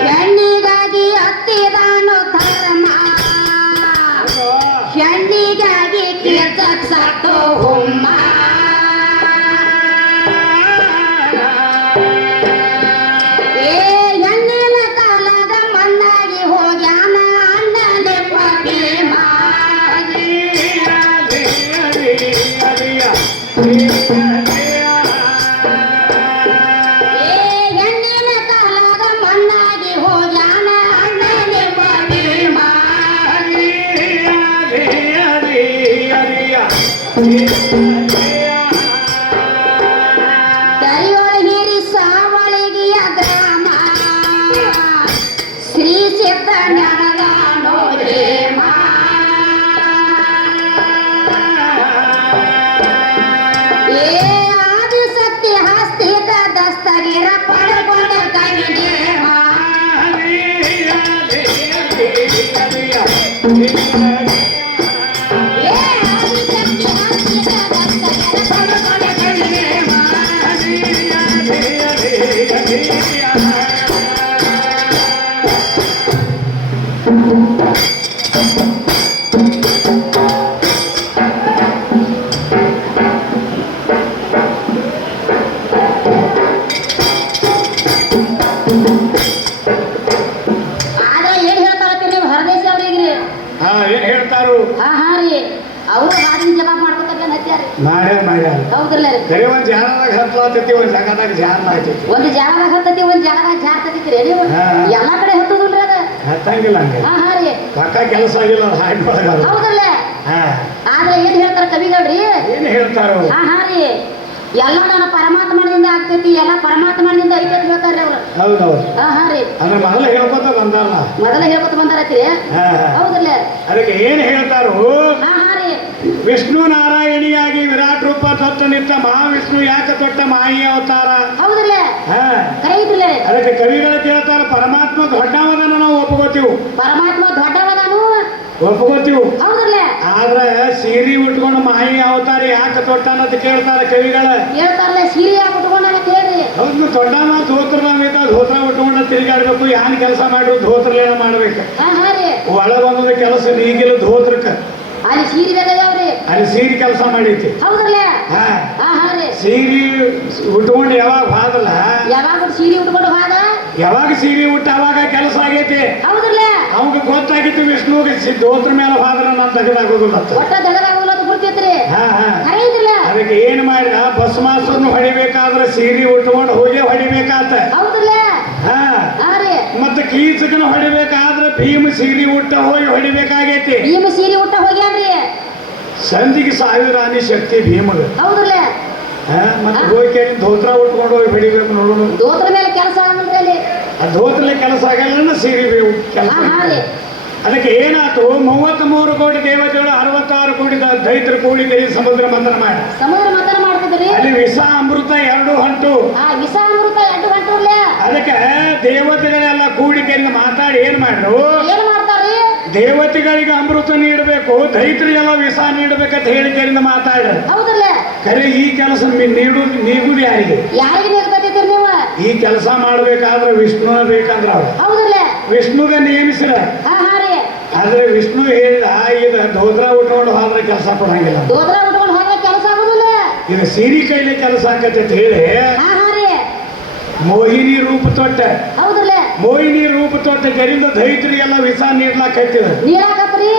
ಹೆಣ್ಣಿಗಾಗಿ ಹತ್ತಿದಾನು ಧರ್ಮ, ಹೆಣ್ಣಿಗಾಗಿ ಕೀರ್ತಕ್ ಸತ್ತು ಹುಮ್ಮ. ಹೆಣ್ಣಿನ ಕಾಲದ ಮಣ್ಣಾಗಿ ಹೋಗ್ಯಾನ ಅಣ್ಣನೆ ಭೀಮ. ದರಿಯೊಳಗಿರಿ ಸಾವಳಿಗೆಯ ಗ್ರಾಮ ಶ್ರೀ ಸಿದ್ಧನಗದಾನೋ ಹೇಮ. ಆದಿಶಕ್ತಿ ಹಸ್ತಿಕ ದಸ್ತಗಿರ ಪಡ್ಕೊಂಡ ಕೈನೇಮ. ಅವರು ಹಾಡಿನ ಜವಾಬ್ ಮಾಡ್ಕೊತಾರೆ. ಹೌದ್ರಲ್ಲ ರೀ, ಕರೆ ಒಂದ್ ಜಾಗದಾಗ ಹತ್ಲಾತೈತಿ ಒಂದ್ ಜಾಗದಾಗ ಜಾರ್ಲಾತೈತಿ ಒಂದು ಜಾಗದಾಗ ಹತ್ತತಿ ಒಂದ್ ಜಾಗದಾಗ ಜಾರ್ತೈತಿ ನೀವು ಹಾ. ಎಲ್ಲಾ ಕಡೆ ಹತ್ತುದಿಲ್ರಿ ಅದ ಹತ್ತಂಗಿಲ್ಲ ಹಂಗೆ ಹಾ ರೀ ಪಕ್ಕ ಕೆಲಸ ಆಗಿಲ್ಲ ಅದು ಹಾಕಿ ಒಳಗಲ್ಲ ಹೌದಲ್ಲ ಆದ್ರೆ ಏನ್ ಹೇಳ್ತಾರ ಕವಿಗಳ್ರಿ ಏನ್ ಹೇಳ್ತಾರೋ ಹಾ ರೀ ಎಲ್ಲ ನನ್ನ ಪರಮಾತ್ಮನಿಂದ ಆಗ್ತೈತಿ ಎಲ್ಲ ಪರಮಾತ್ಮನಿಂದ ಐತಿ ಅಂತ ಹೇಳ್ತಾರ್ರಿ ಅವ್ರು ಹೌದೌದು ಹಾ ರೀ ಅಂದ್ರೆ ಮೊದಲು ಹೇಳ್ಕೊತ ಬಂದಾರಲ್ಲ ಮೊದಲ ಹೇಳ್ಕೊತ ಬಂದಾರತ್ರಿ ಹೌದಲ್ಲ ಅದಕ್ಕೆ ಏನ್ ಹೇಳ್ತಾರೋ ಹಾ ರೀ ವಿಷ್ಣು ನಾರಾಯಣಿಯಾಗಿ ವಿರಾಟ್ ರೂಪ ತೊಟ್ಟ ನಿಂತ ಮಹಾವಿಷ್ಣು ಯಾಕೆ ತೊಟ್ಟ ಮಾಯಿ ಅವತಾರ ಹೌದಲ್ಲ ಹಾ ಕರೆ ಐತಿಲ್ಲ ಅದಕ್ಕೆ ಕವಿಗಳು ಕೇಳ್ತಾರ ಪರಮಾತ್ಮ ದೊಡ್ಡವದನ್ನು ನಾವು ಒಪ್ಕೋತೀವಿ ಪರಮಾತ್ಮ ದೊಡ್ಡವದಾನು ಒಪ್ಕೋತೀವಿ ಹೌದಲ್ಲ ಆದ್ರೆ ಸೀರೆ ಉಟ್ಕೊಂಡು ಮಾಯಿ ಅವತಾರ ಯಾಕೆ ತೊಟ್ಟ ಅಂತ ಕೇಳ್ತಾರ ಕವಿಗಳ ಹೇಳ್ತಾರಲ್ಲ ಸೀರೆ ಯಾಕೆ ಉಟ್ಕೊಂಡ ಅಂತ ಹೇಳ್ರಿ ಹೌದು ದೊಡ್ಡವ ಧೋತ್ರನಾಮಿದ್ದ ಧೋತ್ರ ಉಟ್ಕೊಂಡು ತಿರುಗಾಡ್ಬೇಕು ಯಾನ್ ಕೆಲಸ ಮಾಡ್ರು ಧೋತ್ರಲೇನ ಮಾಡ್ಬೇಕು ಹಾ ರೀ ಒಳಗೊಂದು ಕೆಲಸ ಈಗಿಲ್ಲ ಧೋತ್ರಕ್ಕ ಅಲ್ಲಿ ಸೀರೆ ಬೇಕಾಗ್ಯಾವ್ರಿ ಅಲ್ಲಿ ಸೀರೆ ಕೆಲಸ ಮಾಡೈತಿ ಹೌದಲ್ಲ ಹಾ ಹಾ ರೀ ಸೀರೆ ಉಟ್ಕೊಂಡು ಯಾವಾಗ ಹಾದಲ್ಲ ಯಾವಾಗ ಸೀರೆ ಉಟ್ಕೊಂಡು ಹೋದ ಯಾವಾಗ ಸೀರೆ ಉಟ್ಟ ಅವಾಗ ಕೆಲಸ ಆಗೈತಿ ಹೌದಲ್ಲ ಅವಾಗ ಗೊತ್ತಾಗಿತ್ತು ವಿಷ್ಣುಗೆ ಧೋತ್ರ ಮೇಲೆ ಹಾದ್ರ ನಾನು ತೆಗೆದಾಗೋದಿಲ್ಲ ಅಂತ. ಒಟ್ಟ ದಡದಾಗೋಲ್ಲ ಅಂತ ಗುರ್ತಿತ್ರಿ ಹಾ ಹಾ ಕರೆ ಐತಿಲ್ಲ ಅದಕ್ಕೆ ಏನ್ ಮಾಡಿದ ಭಸ್ಮಾಸುರನ್ನು ಹೊಡಿಬೇಕಾದ್ರೆ ಸೀರೆ ಉಟ್ಕೊಂಡು ಹೋಗಿ ಹೊಡಿಬೇಕಾತ ಹೌದಲ್ಲ ಹಾ ಹಾ ರೀ ಮತ್ತೆ ಕೀಚಕನ ಹೊಡಿಬೇಕಾದ್ರೆ ಭೀಮ ಸೀರೆ ಉಟ್ಟ ಹೋಗಿ ಹೊಡಿಬೇಕಾಗೈತಿ ಭೀಮ ಸೀರೆ ಉಟ್ಟ ಹೋಗ್ಯಾನ್ರಿ ಸಂಧಿಗೆ 1000 ಆನೆ ಶಕ್ತಿ ಭೀಮಗ ಹೌದಲ್ಲ ಮತ್ತೆ ಹೋಗಿ ಧೋತ್ರ ಉಟ್ಕೊಂಡು ಹೋಗಿ ಹೊಡಿಬೇಕು ನೋಡೋಣ ದೋತ್ರ ಮೇಲೆ ಕೆಲಸ ಆಗಲ್ರಿ ಅಲ್ಲಿ ಆ ಧೋತ್ರಲೆ ಕೆಲಸ ಆಗಲ್ಲ ಸೀರೆ ಕೆಲಸ ಹಾ ರೀ ಅದಕ್ಕೆ ಏನಾಯ್ತು 33 ಕೋಟಿ ದೇವತೆಗಳು 66 ಕೋಟಿ ದೈತ್ರು ಕೂಡಿ ಕೈ ಸಮುದ್ರ ಮಂಥನ ಮಾಡಿ ಸಮುದ್ರ ಮಂಥನ ಮಾಡ್ತಿದ್ರಿ ಅಲ್ಲಿ ವಿಷ ಅಮೃತ 2 ಹಂಟು ವಿಷ ಅಮೃತ 2 ಗಂಟೆ ಅದಕ್ಕೆ ದೇವತೆಗಳೆಲ್ಲ ಕೂಡಿ ಕೈಯಿಂದ ಮಾತಾಡಿ ಏನ್ ಮಾಡ್ರು ಏನ್ ಮಾಡ್ತಾರ್ರಿ ದೇವತೆಗಳಿಗೆ ಅಮೃತ ನೀಡಬೇಕು ದೈತ್ರಿಗೆಲ್ಲ ವಿಷ ನೀಡಬೇಕಂತ ಹೇಳಿ ಕೈಯಿಂದ ಮಾತಾಡ್ರು ಹೌದಲ್ಲ ಖರೆ ಈ ಕೆಲಸ ನೀಗುದು ಯಾರಿಗೆ ಯಾರಿಗೆ ನೇರ್ಕೊತಿದ್ರಿ ನೀವು ಈ ಕೆಲಸ ಮಾಡ್ಬೇಕಾದ್ರೆ ವಿಷ್ಣುನ ಬೇಕಂದ್ರ ಅವ್ರು ಹೌದಲ್ಲ ವಿಷ್ಣುಗ ನೇಮಿಸ್ರ ಹಾ ರೀ ಆದ್ರೆ ವಿಷ್ಣು ಹೇಳಿದ ಇದು ಧೋತ್ರ ಉಟ್ಕೊಂಡು ಹೋದ್ರೆ ಕೆಲಸ ಕೊಡಂಗಿಲ್ಲ ದೋತ್ರ ಉಟ್ಕೊಂಡು ಹೋದ್ರೆ ಕೆಲಸ ಆಗುದಿಲ್ಲ ಇದು ಸೀರೆ ಕೈಲಿ ಕೆಲಸ ಆಕತ್ತೆ ಅಂತ ಹೇಳಿ ಹಾ ರೀ ಮೋಹಿನಿ ರೂಪ ತೊಟ್ಟ ಹೌದಲ್ಲ ಮೋಹಿನಿ ರೂಪ ತೊಟ್ಟ ಜರಿಂದ ದೈತ್ರಿಗೆಲ್ಲ ವಿಷ ನೀಡ್ಲಾಕತ್ತಿದ ನೀರಾಕತ್ರಿ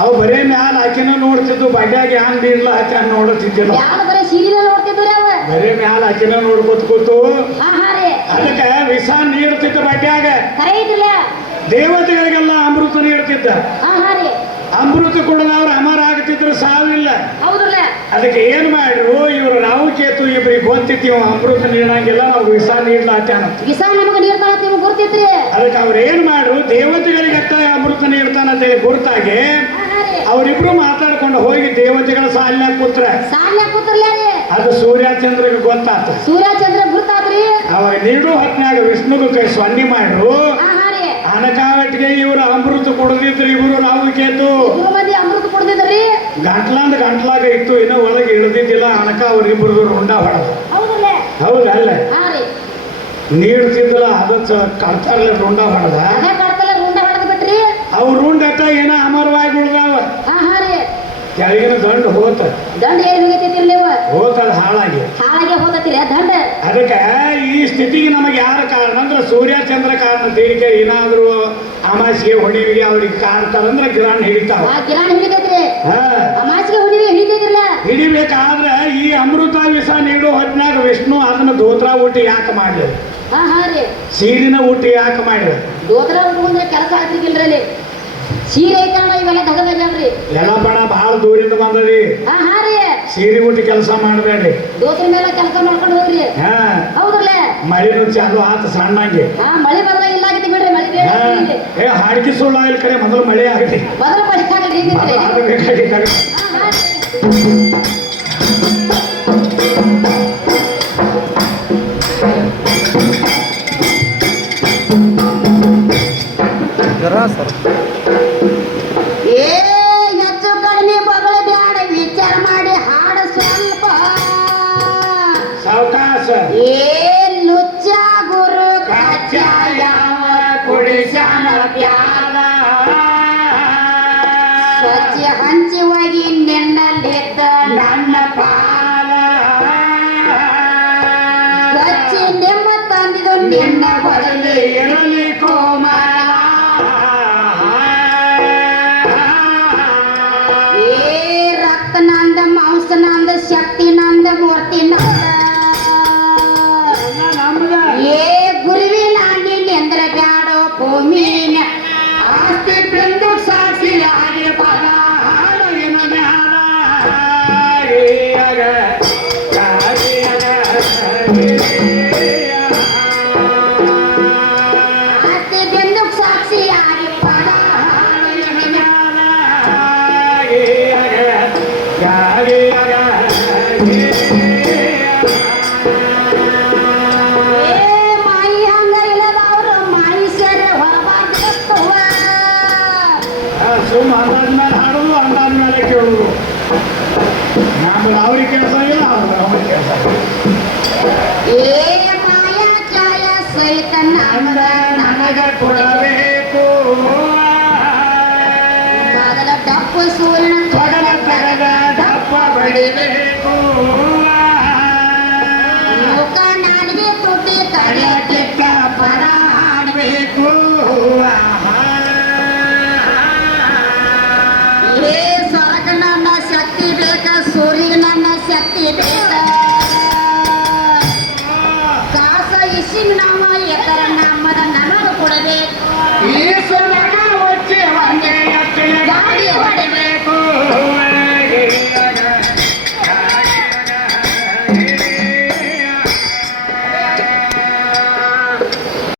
ಅವು ಬರೇ ಮ್ಯಾಲ ಆಕಿನ ನೋಡ್ತಿದ್ದು ಬಡ್ಯಾಗ ಹ್ಯಾಂಗ ನೀಡ್ಲ ಆಕೆ ನೋಡುತ್ತಿದ್ದಿಲ್ಲ ಯಾರು ಬರೀ ಸೀರಿನ ನೋಡ್ತಿದ್ರಿ ಅವ ಬರೇ ಮ್ಯಾಲ ಆಕಿನ ನೋಡ್ಕೊತ ಕೂತು ಹಾ ರೀ ಅದಕ್ಕೆ ವಿಷ ನೀಡ್ತಿದ್ದ ಬಡ್ಯಾಗ ಕರೆ ಐತಿಲ್ಲ ದೇವತೆಗಳಿಗೆಲ್ಲ ಅಮೃತ ನೀಡ್ತಿದ್ದ ಹಾ ರೀ ಅಮೃತ ಕುಡಿದವ್ರು ಅಮರ ಆಗ್ತಿದ್ರು ಸಾವಿಲ್ಲ ಹೌದಲ್ಲ ಅದಕ್ಕೆ ಏನ್ ಮಾಡ್ರು ಇವರು ರಾವು ಕೇತು ಇಬ್ರಿಗೆ ಗೊತ್ತಿತ್ತೀವ ಅಮೃತ ನೀಡಂಗಿಲ್ಲ ನಾವು ವಿಷ ನೀಡ್ಲಾತ್ಯಾನ ವಿಷ ನಮಗ ನೀಡ್ತಾನ ನಿಮ್ಗೆ ಗುರ್ತಿತ್ರಿ ಅದಕ್ಕೆ ಅವ್ರು ಏನ್ ಮಾಡ್ರು ದೇವತೆಗಳಿಗೆ ಅತ್ತ ಅಮೃತ ನೀಡ್ತಾನ ಅಂತ ಹೇಳಿ ಗುರ್ತಾಗಿ ಹಾ ರೀ ಅವರಿಬ್ರು ಮಾತಾಡ್ಕೊಂಡು ಹೋಗಿ ದೇವತೆಗಳ ಸಾಲಿನಾಗ ಕೂತ್ರ ಸಾಲ್ಯಾಗ ಕೂತ್ರಲ್ಲ ರೀ ಅದು ಸೂರ್ಯ ಚಂದ್ರಗೆ ಗೊತ್ತಾತ ಸೂರ್ಯ ಚಂದ್ರ ಗುರ್ತಾದ್ರಿ ಅವಾಗ ನೀಡು ಹೊತ್ನ್ಯಾಗ ವಿಷ್ಣುಗ ಕೈ ಸೊನ್ನಿ ಮಾಡ್ರು ಹಾ ರೀ ಅನಕಾವಟ್ಟಿಗೆ ಇವರು ಅಮೃತ ಕುಡಿದಿದ್ರು ಇವರು ರಾವು ಕೇತು 3 ಮಂದಿ ಅಮೃತ ಕುಡ್ದಿದ್ರಿ ಗಂಟ್ಲಾಗ ಇತ್ತು ಇನ್ನೂ ಒಳಗೆ ಇಳಿದಿದ್ದಿಲ್ಲ ಅನಕ ಅವ್ರಿಬ್ರದು ರುಂಡ ಹೊಡೆದ ಹೌದಲ್ಲ ಹೌದಲ್ಲ ಹಾ ರೀ ನೀಡ್ತಿದ್ದಲ್ಲ ಅದ ಕಡ್ತಾರಲ್ಲ ರುಂಡ ಹೊಡೆದ ಅದೇ ಕಡ್ತಲ್ಲ ರುಂಡ ಹೊಡೆದ್ ಬಿಟ್ರಿ ಅವ್ರ ರುಂಡಟ ಏನ ಅಮರವಾಗಿ ಉಳ್ದಾವ ಹಾ ರೀ ಕೆಳಗಿನ ದಂಡ ಹೋತ ದಂಡ ಏನ್ ಹೋಗೈತಿಲ್ ನೀವು ಹೋತದ ಹಾಳಾಗಿ ಹಾಳಾಗೆ ಹೋಗತ್ತಿರಿ ದಂಡ ಅದಕ್ಕೆ ಈ ಸ್ಥಿತಿಗೆ ನಮಗೆ ಯಾರ ಕಾರಣ ಅಂದ್ರೆ ಸೂರ್ಯ ಚಂದ್ರ ಕಾರಣ ದೇವಿಗೆ ಏನಾದ್ರು ಅಮಾಸಿಗೆ ಹುಣ್ಣಿಮೆಗೆ ಅವ್ರಿಗೆ ಕಾಡ್ತಾರಂದ್ರೆ ಗಿರಾಣ್ ಹಿಡಿತಾವ ಆ ಗಿರಾಣಿ ಹಿಡಿತೈತ್ರಿ ಹಾ ಅಮಾಸಿಗೆ ಹುಣ್ಣಿಮೆ ಹಿಡಿತೈತಿರ್ಲ ಹಿಡಿಬೇಕಾದ್ರೆ ಈ ಅಮೃತ ವಿಷ ನೀಡೋ ಹೊತ್ನಾಗ ವಿಷ್ಣು ಅದನ್ನ ದೋತ್ರ ಊಟ ಯಾಕೆ ಮಾಡ್ಲಿ ಹಾ ರೀ ಸೀರಿನ ಊಟ ಯಾಕೆ ಮಾಡಿದ ದೋತ್ರ ಉಟ್ಕೊಂಡ್ರೆ ಕೆಲಸ ಆಗ್ತಿರ್ಕಿಲ್ರಿ ಅಲ್ಲಿ ಸೀರೆ ಐತಣ್ಣ ಇವೆಲ್ಲ ದಗದಗ್ಯಾವ್ರಿ ಎಲ್ಲ ಬಣ ಬಹಳ ದೂರಿಂದ ಬಂದರಿ ಹಾ ರೀ ಸೀರೆ ಊಟ ಕೆಲಸ ಮಾಡಬೇಡ್ರಿ ದೋತ್ರ ಮೇಲೆ ಕೆಲಸ ಮಾಡ್ಕೊಂಡು ಹೋಗ್ರಿ ಹಾ ಹೌದಲ್ಲ ಮಳೆನೂ ಚಾಲು ಆತ ಸಣ್ಣಂಗೆ ಮಳೆ ಬಂದ್ರೆ ಇಲ್ಲ ಆಗೈತಿ ಬಿಡ್ರಿ ಮಳೆ ಬೇಡ ಏ ಹಾಡಿಕೆ ಸುಳ್ಳು ಆಗಿಲ್ಲ ಕರೆ ಮೊದಲು ಮಳೆ ಆಗಲಿ ಮೊದಲು ಪಡಿಕಾಗಲ್ರಿ ಏ ಹೆಚ್ಚು ಕಡಿಮೆ ಬಗಳು ಬ್ಯಾಡ ವಿಚಾರ ಮಾಡಿ ಹಾಡ ಸ್ವಲ್ಪ ಸಾವಕಾಶ ಏ ಲುಚ್ಚ ಗುರು ಕಚ್ಚಾಯವ ಕುಡಿಸ್ಯಾನ ಪ್ಯಾಲ ಸ್ವಚ್ಛ ಹಂಚಿ ಹೋಗಿ ನಿನ್ನಲ್ಲಿದ್ದ ನನ್ನ ಪಾಲ ಸ್ವಚ್ಛ ನಿಮ್ಮ ತಂದಿದ್ದು ನಿನ್ನ ಬರಲಿ ಇರಲಿ ಕೋಮಲ ಏ ರಕ್ತ ನಂದ ಮಾಂಸ ನಂದ ಶಕ್ತಿ ನಂದ ಮೂರ್ತಿ ಆಸ್ತಿ ಬೆನ್ನು ಸಾಕ್ಷಿಯಾಗಿ ಪದ ಏ ಮಾಯಿ ಹಂಗ ಇಲ್ಲದವ್ರು ಮಾಯಿ ಸೇರಿ ಹೊರಬಾರ್ದು ಸುಮ್ಮ ಅಂದಾದ್ಮೇಲೆ ಹಾಡೋದು ಅಂದಾದ್ಮೇಲೆ ಕೇಳೋದು ನಮ್ದು ಅವ್ರಿಗೆ ಕೆಲಸ ಇಲ್ಲ ಅವ್ರಿಗೆ ಕೆಲಸ ಏ ಮಾಯಾ ಛಾಯ ಸಹಿತ ನಮಗ ನನಗ ಕೊಡಬೇಕು ಮೊದಲ ಡಪ್ಪು ಸೂರ್ಯನ ತೊಗಲ ತಗದ ದಪ್ಪ ಬಡಿಬೇಕು ಮುಖ ನಾಲಿಗೆ ತುಟಿ ತಡೆ ಕೆಟ್ಟ ಪದ ಹಾಡಬೇಕು ಏ ಸ್ವರ್ಗ ನನ್ನ ಶಕ್ತಿ ಬೇಕ ಸೂರ್ಯ ನನ್ನ ಶಕ್ತಿ ಬೇಕ ಕಾಸ ಇಸಿಂಗ್ ನಾಮ ಎಕರ ನಮ್ಮದ ನಮಗ ಕೊಡಬೇಕು ಈ ಸಲ